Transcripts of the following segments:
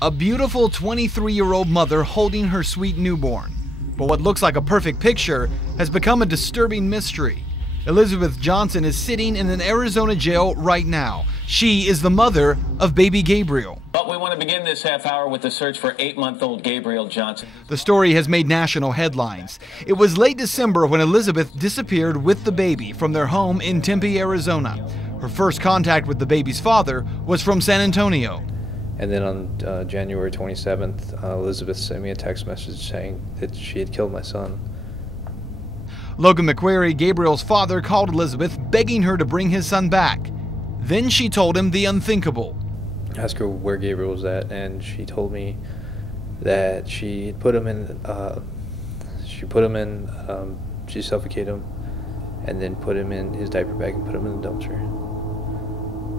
A beautiful 23-year-old mother holding her sweet newborn. But what looks like a perfect picture has become a disturbing mystery. Elizabeth Johnson is sitting in an Arizona jail right now. She is the mother of baby Gabriel. But we want to begin this half hour with the search for 8-month-old Gabriel Johnson. The story has made national headlines. It was late December when Elizabeth disappeared with the baby from their home in Tempe, Arizona. Her first contact with the baby's father was from San Antonio. And then on January 27th, Elizabeth sent me a text message saying that she had killed my son. Logan McQuarrie, Gabriel's father, called Elizabeth, begging her to bring his son back. Then she told him the unthinkable. I asked her where Gabriel was at, and she told me that she put him in, she suffocated him, and then put him in his diaper bag and put him in the dumpster.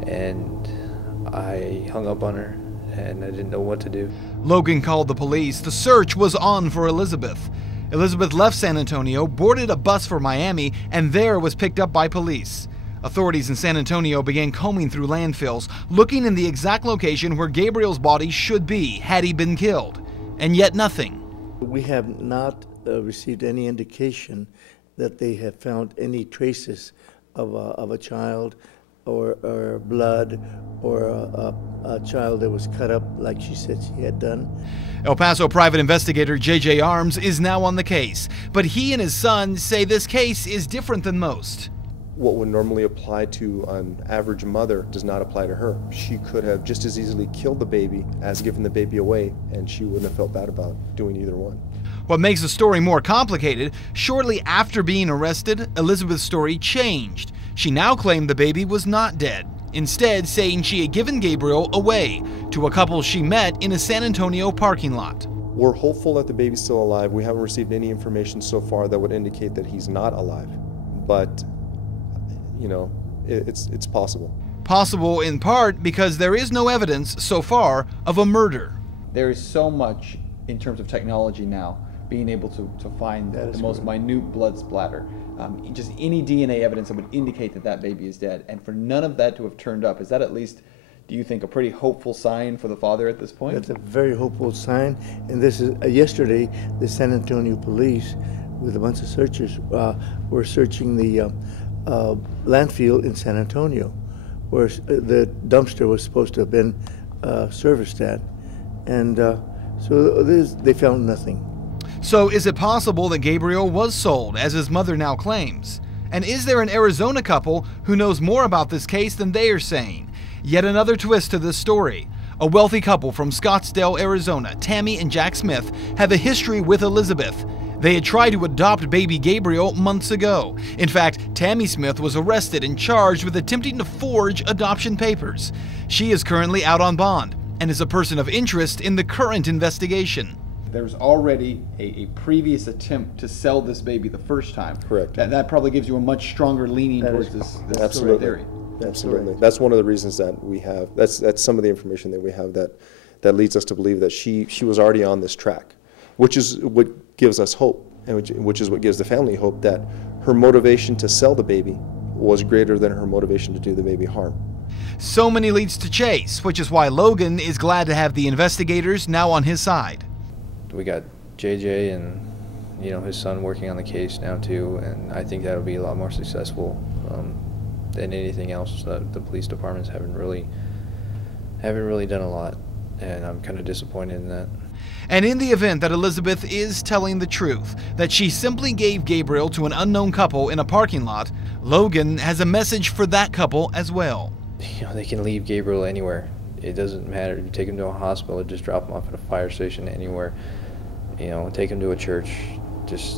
And I hung up on her, and I didn't know what to do. Logan called the police. The search was on for Elizabeth. Elizabeth left San Antonio, boarded a bus for Miami, and there was picked up by police. Authorities in San Antonio began combing through landfills, looking in the exact location where Gabriel's body should be had he been killed. And yet nothing. We have not received any indication that they have found any traces of a child or blood or a child that was cut up like she said she had done. El Paso private investigator J.J. Arms is now on the case, but he and his son say this case is different than most. What would normally apply to an average mother does not apply to her. She could have just as easily killed the baby as given the baby away, and she wouldn't have felt bad about doing either one. What makes the story more complicated, shortly after being arrested, Elizabeth's story changed. She now claimed the baby was not dead, instead saying she had given Gabriel away to a couple she met in a San Antonio parking lot. We're hopeful that the baby's still alive. We haven't received any information so far that would indicate that he's not alive, but you know, it's possible. Possible in part because there is no evidence so far of a murder. There is so much in terms of technology now, being able to find the most minute blood splatter. Just any DNA evidence that would indicate that that baby is dead. And for none of that to have turned up, is that at least, do you think, a pretty hopeful sign for the father at this point? That's a very hopeful sign. And this is, yesterday, the San Antonio police, with a bunch of searchers, were searching the landfill in San Antonio, where the dumpster was supposed to have been serviced at. And so they found nothing. So is it possible that Gabriel was sold, as his mother now claims? And is there an Arizona couple who knows more about this case than they are saying? Yet another twist to this story. A wealthy couple from Scottsdale, Arizona, Tammy and Jack Smith, have a history with Elizabeth. They had tried to adopt baby Gabriel months ago. In fact, Tammy Smith was arrested and charged with attempting to forge adoption papers. She is currently out on bond and is a person of interest in the current investigation. There's already a previous attempt to sell this baby the first time. Correct. That probably gives you a much stronger leaning towards this theory. Absolutely. That's one of the reasons that we have, that's some of the information that we have that leads us to believe that she was already on this track, which is what gives us hope, and which is what gives the family hope that her motivation to sell the baby was greater than her motivation to do the baby harm. So many leads to chase, which is why Logan is glad to have the investigators now on his side. We got JJ and his son working on the case now too, and I think that'll be a lot more successful than anything else. The police departments haven't really done a lot, and I'm kind of disappointed in that. And in the event that Elizabeth is telling the truth, that she simply gave Gabriel to an unknown couple in a parking lot, Logan has a message for that couple as well. They can leave Gabriel anywhere. It doesn't matter. You take him to a hospital or just drop him off at a fire station, anywhere. Take him to a church, just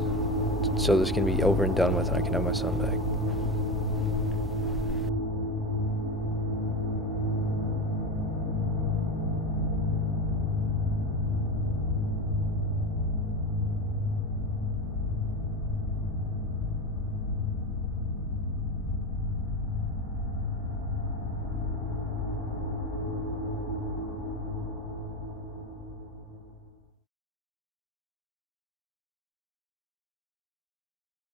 so this can be over and done with and I can have my son back.